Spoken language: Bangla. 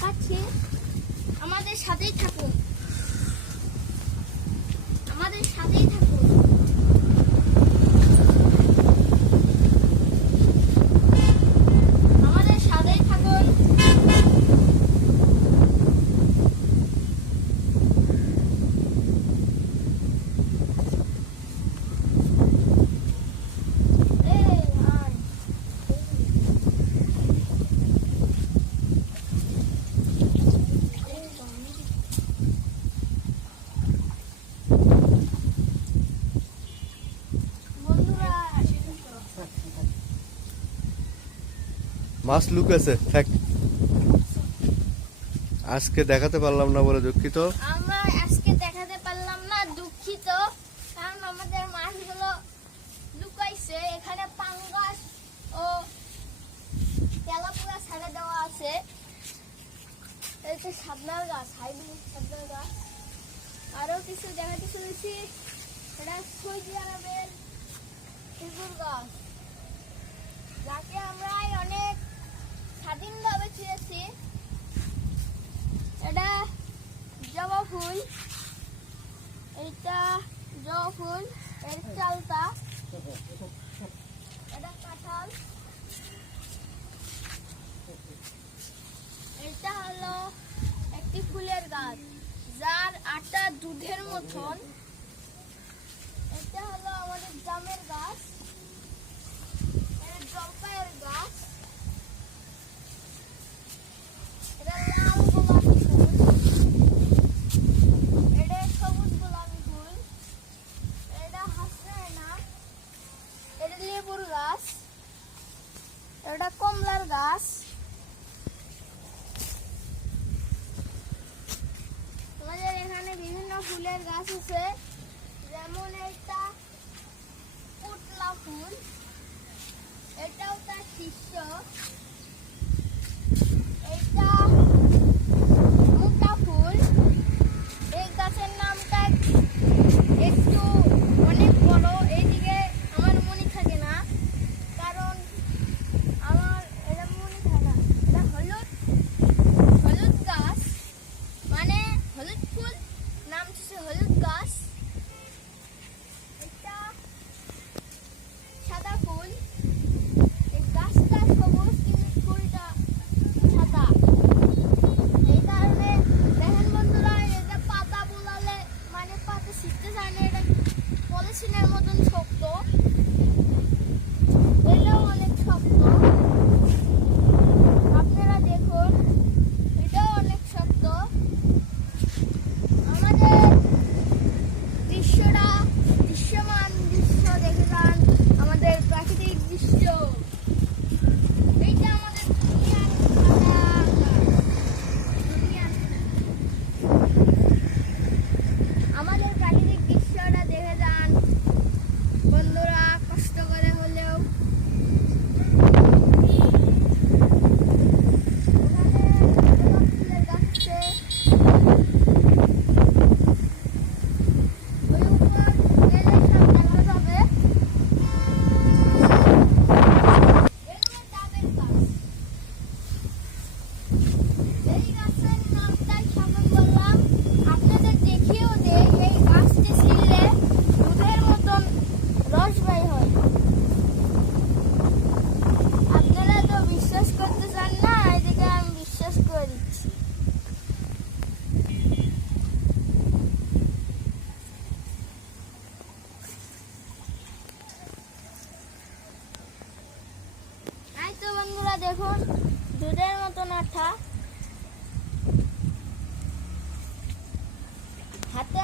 দেখাচ্ছে। আমাদের সাথেই থাকুন। মাছ লুকেছে আজকে দেখাতে পারলাম না বলে দুঃখিত। আমরা আজকে দেখাতে পারলাম না, দুঃখিত। কারণ আমাদের মাছগুলো লুকাইছে, এখানে পাঙ্গাস ও দেওয়া আছে। গাছ গাছ। আরও কিছু দেখাতে শুনেছি। এটা সৌদি আরবের এটা জবা ফুল। এটা জবা ফুল, এর চালতা। এটা কাঁঠাল। এটা হলো একটি ফুলের গাছ, যার আটা দুধের মতন। এটা হলো আমাদের জামের গাছ। ফুলের গাছ আছে যেমন এটা পুটলা ফুল এটাও তার শিষ্য। এটা 现在我真丑。দেখুন দুধের মতন আঠা। হাতে